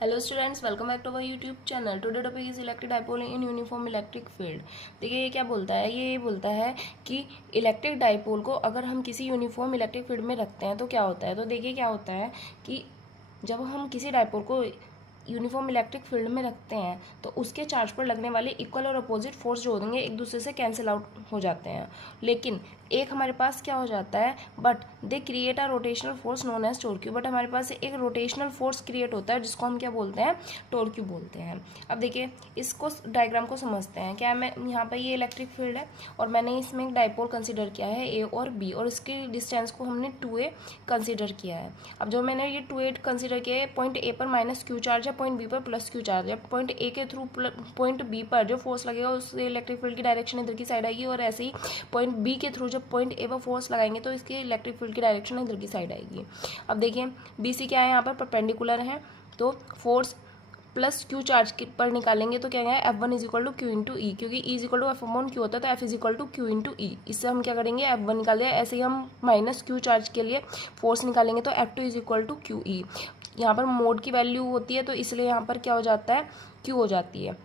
Hello students, welcome back to our YouTube channel. Today topic is electric dipole in uniform electric field. देखिए ये क्या बोलता है, ये बोलता है कि इलेक्ट्रिक डाइपोल को अगर हम किसी यूनिफॉर्म इलेक्ट्रिक फील्ड में रखते हैं तो क्या होता है। तो देखिए क्या होता है कि जब हम किसी डाइपोल को यूनिफॉर्म इलेक्ट्रिक फील्ड में रखते हैं तो उसके चार्ज पर लगने वाले इक्वल और अपोजिट फोर्स जो होंगे एक दूसरे से कैंसिल आउट हो जाते हैं। लेकिन एक हमारे पास क्या हो जाता है, but they create a rotational force known as torque. But हमारे पास एक रोटेशनल फोर्स क्रिएट होता है जिसको हम क्या बोलते हैं, टोर्क्यू बोलते हैं। अब देखिए इसको डायग्राम को समझते हैं। क्या मैं यहाँ पर ये इलेक्ट्रिक फील्ड है और मैंने इसमें एक डाइपोल कंसिडर किया है ए और बी, और इसके डिस्टेंस को हमने 2a कंसिडर किया है। अब जो मैंने ये 2a कंसिडर किया है, पॉइंट ए पर माइनस क्यू चार्ज है, पॉइंट बी पर प्लस क्यू चार्ज है। पॉइंट ए के थ्रू पॉइंट बी पर जो फोर्स लगेगा उससे इलेक्ट्रिक फील्ड की डायरेक्शन इधर की साइड आएगी, और ऐसे ही पॉइंट बी के थ्रू जब पॉइंट ए पर फोर्स लगाएंगे तो इसकी इलेक्ट्रिक फील्ड की डायरेक्शन इधर की साइड आएगी। अब देखिए बी सी क्या है, यहाँ पर परपेंडिकुलर है, तो फोर्स प्लस क्यू चार्ज पर निकालेंगे तो क्या है, F one is equal to Q into E, क्योंकि E is equal to F upon Q होता है तो F is equal to Q into E. इससे हम क्या करेंगे, एफ वन निकाल दिया। ऐसे ही हम माइनस क्यू चार्ज के लिए फोर्स निकालेंगे तो F two is equal to Q E. यहाँ पर मोड की वैल्यू होती है तो इसलिए यहाँ पर क्या हो जाता है, क्यू हो जाती है,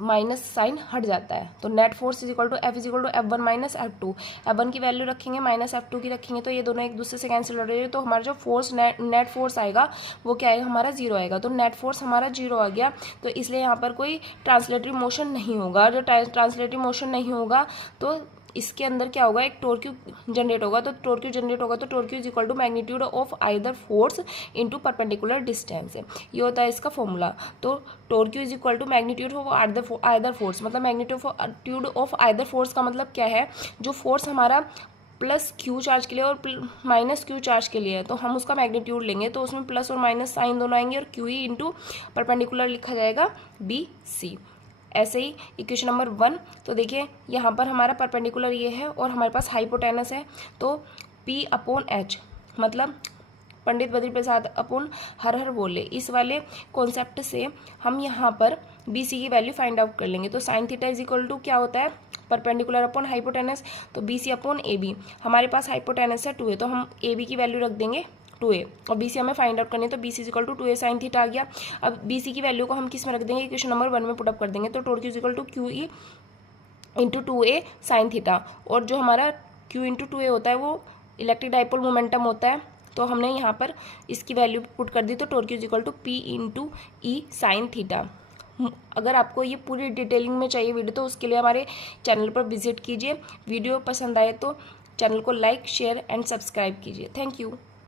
माइनस साइन हट जाता है। तो net force is equal to F is equal to F one minus F two. F one की वैल्यू रखेंगे माइनस एफ टू की रखेंगे तो ये दोनों एक दूसरे से कैंसिल हो रहे हैं, तो हमारा जो फोर्स नेट फोर्स आएगा वो क्या आएगा, हमारा जीरो आएगा। तो नेट फोर्स हमारा जीरो आ गया, तो इसलिए यहाँ पर कोई ट्रांसलेटरी मोशन नहीं होगा। जो ट्रांसलेटरी मोशन नहीं होगा तो इसके अंदर क्या होगा, एक टोर्क्यू जनरेट होगा। तो टोर्क्यू जनरेट होगा तो torque is equal to magnitude of either force into perpendicular distance. ये होता है इसका फॉर्मूला। तो torque is equal to magnitude of either force, मतलब मैग्नीट्यूड ऑफ आइदर फोर्स का मतलब क्या है, जो फोर्स हमारा प्लस क्यू चार्ज के लिए और माइनस क्यू चार्ज के लिए है तो हम उसका मैग्नीट्यूड लेंगे, तो उसमें प्लस और माइनस साइन दोनों आएंगे और क्यू ई इंटू परपेंडिकुलर लिखा जाएगा बी सी। ऐसे ही इक्वेशन नंबर 1, तो देखिए यहाँ पर हमारा परपेंडिकुलर ये है और हमारे पास हाइपोटेनस है, तो P अपॉन एच, मतलब पंडित बद्री प्रसाद अपॉन हर हर बोले, इस वाले कॉन्सेप्ट से हम यहाँ पर बी सी की वैल्यू फाइंड आउट कर लेंगे। तो sine theta is equal to क्या होता है, परपेंडिकुलर अपॉन हाइपोटेनस, तो B C upon A B. हमारे पास हाइपोटेनस है 2a, तो हम ए बी की वैल्यू रख देंगे 2a, और बी सी हमें फाइंड आउट करनी है, तो B C equal to 2a sine theta आ गया। अब बी सी की वैल्यू को हम किस में रख देंगे, क्वेश्चन नंबर 1 में पुटअप कर देंगे, तो torque equal to Q E into 2a sine theta, और जो हमारा q इंटू 2a होता है वो इलेक्ट्रिक डाइपोल मोमेंटम होता है, तो हमने यहाँ पर इसकी वैल्यू पुट कर दी, तो torque equal to p into E sine theta. अगर आपको ये पूरी डिटेलिंग में चाहिए वीडियो तो उसके लिए हमारे चैनल पर विजिट कीजिए। वीडियो पसंद आए तो चैनल को लाइक शेयर एंड सब्सक्राइब कीजिए। Thank you.